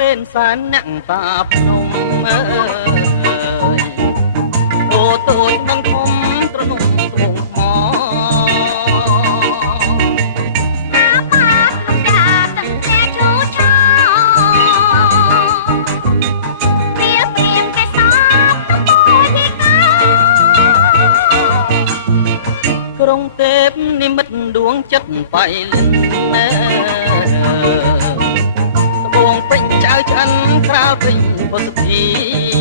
រេនសានអ្នកតាភ្នំអើយអូតូចនឹងធំត្រនំទ្រង់ថ្មក្រុងទេពនិមិត្តដួងចិត្តបៃលិនត្បូងពេញចៅឆ្អិនក្រាលពេញពុទ្ធធី